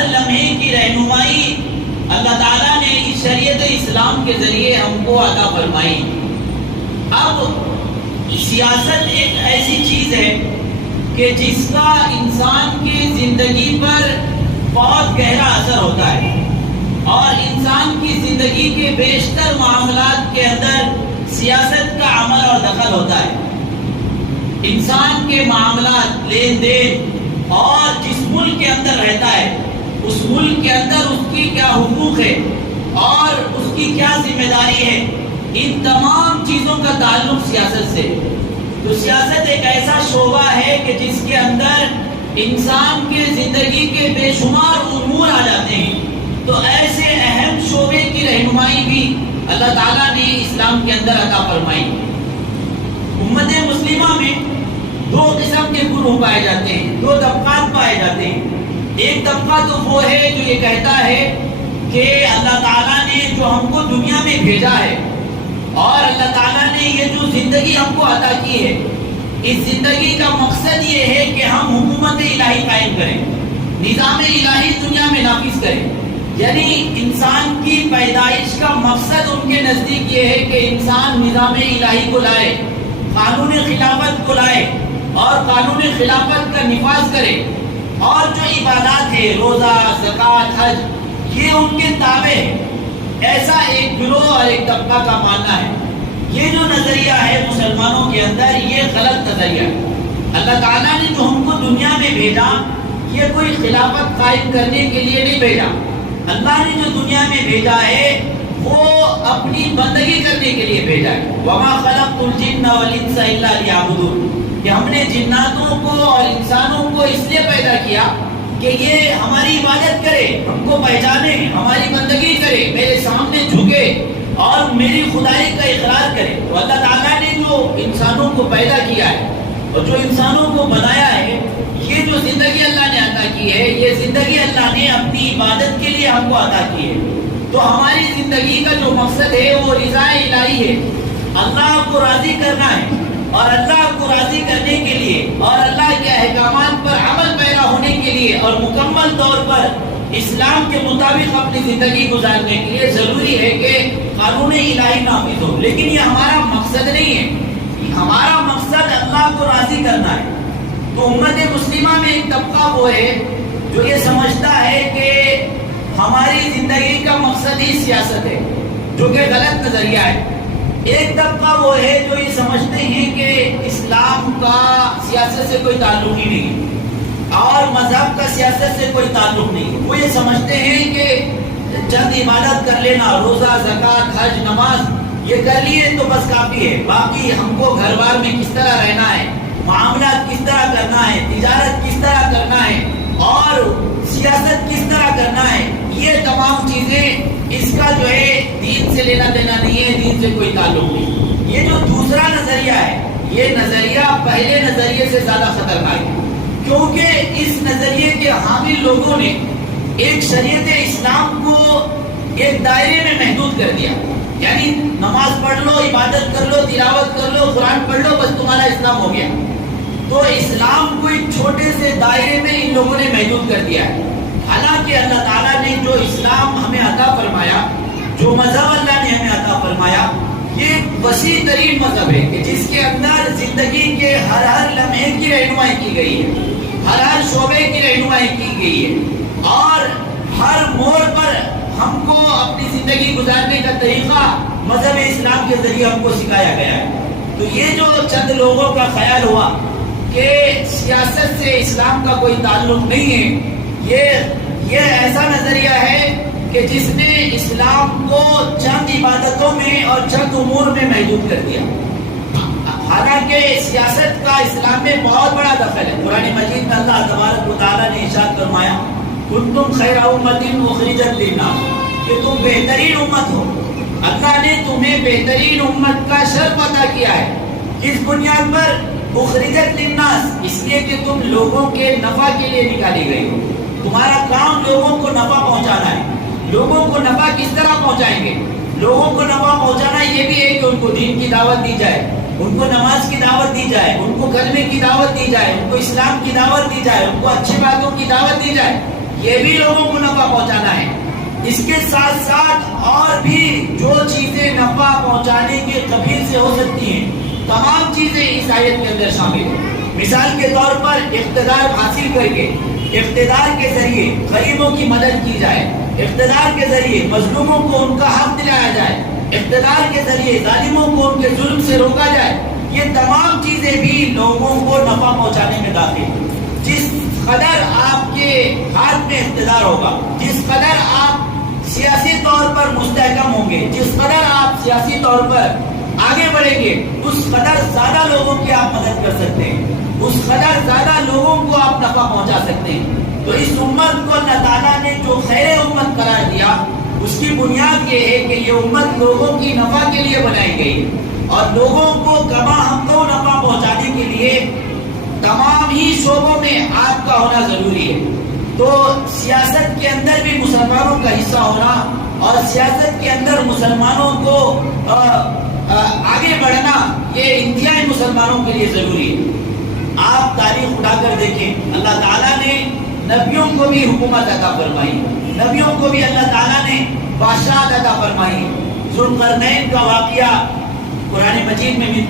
ہر لمحے کی رہنمائی اللہ تعالیٰ نے اس شریعت اسلام کے ذریعے ہم کو عطا فرمائی۔ اب سیاست ایک ایسی چیز ہے کہ جس کا انسان کی زندگی پر بہت گہرا اثر ہوتا ہے، اور انسان کی زندگی کے بیشتر معاملات کے اندر سیاست کا عمل اور دخل ہوتا ہے۔ انسان کے معاملات، لین دین، اور جس ملک کے اندر رہتا ہے اس ملک کے اندر اس کی کیا حقوق ہے اور اس کی کیا ذمہ داری ہے، ان تمام چیزوں کا تعلق سیاست سے۔ تو سیاست ایک ایسا شعبہ ہے کہ جس کے اندر انسان کے زندگی کے بے شمار امور آ جاتے ہیں۔ تو ایسے اہم شعبے کی رہنمائی بھی اللہ تعالیٰ نے اسلام کے اندر عطا فرمائی۔ امت مسلمہ میں دو قسم کے گروہ پائے جاتے ہیں، دو طبقات پائے جاتے ہیں۔ ایک طبقہ تو وہ ہے جو یہ کہتا ہے کہ اللہ تعالیٰ نے جو ہم کو دنیا میں بھیجا ہے اور اللہ تعالیٰ نے یہ جو زندگی ہم کو عطا کی ہے، اس زندگی کا مقصد یہ ہے کہ ہم حکومت الہی قائم کریں، نظام الہی دنیا میں نافذ کریں۔ یعنی انسان کی پیدائش کا مقصد ان کے نزدیک یہ ہے کہ انسان نظام الہی کو لائے، قانون خلافت کو لائے اور قانون خلافت کا نفاذ کرے، اور جو عبادات ہے روزہ، زکوٰۃ، حج، یہ ان کے تابع ہے۔ ایسا ایک گروہ اور ایک طبقہ کا ماننا ہے۔ یہ جو نظریہ ہے مسلمانوں کے اندر، یہ غلط نظریہ ہے۔ اللہ تعالیٰ نے جو ہم کو دنیا میں بھیجا، یہ کوئی خلافت قائم کرنے کے لیے نہیں بھیجا۔ اللہ نے جو دنیا میں بھیجا ہے وہ اپنی بندگی کرنے کے لیے بھیجا ہے۔ وَمَا خَلَقْتُ الْجِنَّ وَالْإِنسَ إِلَّا لِيَعْبُدُونِ، کہ ہم نے جناتوں کو اور انسانوں کو اس لیے پیدا کیا کہ یہ ہماری عبادت کرے، ہم کو پہچانے، ہماری بندگی کرے، میرے سامنے جھکے اور میری خدائی کا اقرار کرے۔ تو اللہ تعالیٰ نے جو انسانوں کو پیدا کیا ہے اور جو انسانوں کو بنایا ہے، یہ جو زندگی اللہ نے عطا کی ہے، یہ زندگی اللہ نے اپنی عبادت کے لیے ہم کو عطا کی ہے۔ تو ہماری زندگی کا جو مقصد ہے وہ رضا الہی ہے، اللہ کو راضی کرنا ہے، اور اللہ کو راضی کرنے کے لیے اور اللہ کے احکامات پر عمل پیدا ہونے کے لیے اور مکمل طور پر اسلام کے مطابق اپنی زندگی گزارنے کے لیے ضروری ہے کہ قانون الہی نافذ ہو۔ لیکن یہ ہمارا مقصد نہیں ہے، ہمارا مقصد اللہ کو راضی کرنا ہے۔ تو امت مسلمہ میں ایک طبقہ وہ ہے جو یہ سمجھتا ہے کہ ہماری زندگی کا مقصد ہی سیاست ہے، جو کہ غلط نظریہ ہے۔ ایک طبقہ وہ ہے جو یہ سمجھتے ہیں کہ اسلام کا سیاست سے کوئی تعلق ہی نہیں اور مذہب کا سیاست سے کوئی تعلق نہیں۔ وہ یہ سمجھتے ہیں کہ چند عبادت کر لینا، روزہ، زکوٰۃ، حج، نماز، یہ کر لیے تو بس کافی ہے، باقی ہم کو گھر بار میں کس طرح رہنا ہے، معاملات کس طرح کرنا ہے، تجارت کس طرح کرنا ہے اور سیاست کس طرح کرنا ہے، یہ تمام چیزیں اس کا جو ہے دین سے لینا دینا نہیں ہے، دین سے کوئی تعلق نہیں۔ یہ جو دوسرا نظریہ ہے، یہ نظریہ پہلے نظریے سے زیادہ خطرناک ہے، کیونکہ اس نظریے کے حامل لوگوں نے ایک شریعت اسلام کو ایک دائرے میں محدود کر دیا۔ یعنی نماز پڑھ لو، عبادت کر لو، تلاوت کر لو، قرآن پڑھ لو، بس تمہارا اسلام ہو گیا۔ تو اسلام کو ایک چھوٹے سے دائرے میں ان لوگوں نے محدود کر دیا ہے۔ حالانکہ اللہ تعالیٰ نے جو اسلام ہمیں عطا فرمایا، جو مذہب اللہ نے ہمیں عطا فرمایا، یہ وسیع ترین مذہب ہے کہ جس کے اندر زندگی کے ہر لمحے کی رہنمائی کی گئی ہے، ہر شعبے کی رہنمائی کی گئی ہے، اور ہر موڑ پر ہم کو اپنی زندگی گزارنے کا طریقہ مذہب اسلام کے ذریعے ہم کو سکھایا گیا ہے۔ تو یہ جو چند لوگوں کا خیال ہوا کہ سیاست سے اسلام کا کوئی تعلق نہیں ہے، یہ ایسا نظریہ ہے کہ جس نے اسلام کو چند عبادتوں میں اور چند امور میں محدود کر دیا۔ حالانکہ سیاست کا اسلام میں بہت بڑا دخل ہے۔ قرآن مجید میں اللہ تبارک و تعالیٰ نے ارشاد فرمایا، کنتم خیر امۃ اخرجت للناس، کہ تم بہترین امت ہو۔ اللہ نے تمہیں بہترین امت کا شرف عطا کیا ہے۔ اس بنیاد پر اخرجت للناس، اس لیے کہ تم لوگوں کے نفع کے لیے نکالی گئی ہو۔ تمہارا کام لوگوں کو نفع پہنچانا ہے۔ لوگوں کو نفع کس طرح پہنچائیں گے؟ لوگوں کو نفع پہنچانا یہ بھی ہے کہ ان کو دین کی دعوت دی جائے، ان کو نماز کی دعوت دی جائے، ان کو کلمے کی دعوت دی جائے، ان کو اسلام کی دعوت دی جائے، ان کو اچھی باتوں کی دعوت دی جائے۔ یہ بھی لوگوں کو نفع پہنچانا ہے. اس کے ساتھ ساتھ اور بھی جو چیزیں نفع پہنچانے کے قبیل سے ہو سکتی ہیں تمام چیزیں اس آیت کے اندر شامل ہیں. مثال کے طور پر اقتدار حاصل کر کے اقتدار کے ذریعے غریبوں کی مدد کی جائے، اقتدار کے ذریعے مظلوموں کو ان کا حق دلایا جائے، اقتدار کے ذریعے ظالموں کو ان کے ظلم سے روکا جائے، یہ تمام چیزیں بھی لوگوں کو نفع پہنچانے میں داخل ہیں. جس قدر آپ کے ہاتھ میں اقتدار ہوگا، جس قدر آپ سیاسی طور پر مستحکم ہوں گے، جس قدر آپ سیاسی طور پر آگے بڑھیں گے، اس قدر زیادہ لوگوں کی آپ مدد کر سکتے ہیں، اس قدر زیادہ لوگوں کو آپ نفع پہنچا سکتے ہیں. تو اس امت کو اللہ تعالیٰ نے جو خیر امت قرار دیا اس کی بنیاد یہ ہے کہ یہ امت لوگوں کی نفع کے لیے بنائی گئی اور لوگوں کو کما ہم کو نفع پہنچانے کے لیے تمام ہی شعبوں میں آپ کا ہونا ضروری ہے. تو سیاست کے اندر بھی مسلمانوں کا حصہ ہونا اور سیاست کے اندر مسلمانوں کو آگے بڑھنا یہ انتہائی مسلمانوں کے لیے ضروری ہے. آپ تاریخ اٹھا کر دیکھیں، اللہ تعالیٰ نے نبیوں کو بھی حکومت عطا فرمائی، نبیوں کو بھی اللہ تعالیٰ نے بادشاہت عطا فرمائی. ذوالقرنین کا واقعہ قرآن مجید میں ملتا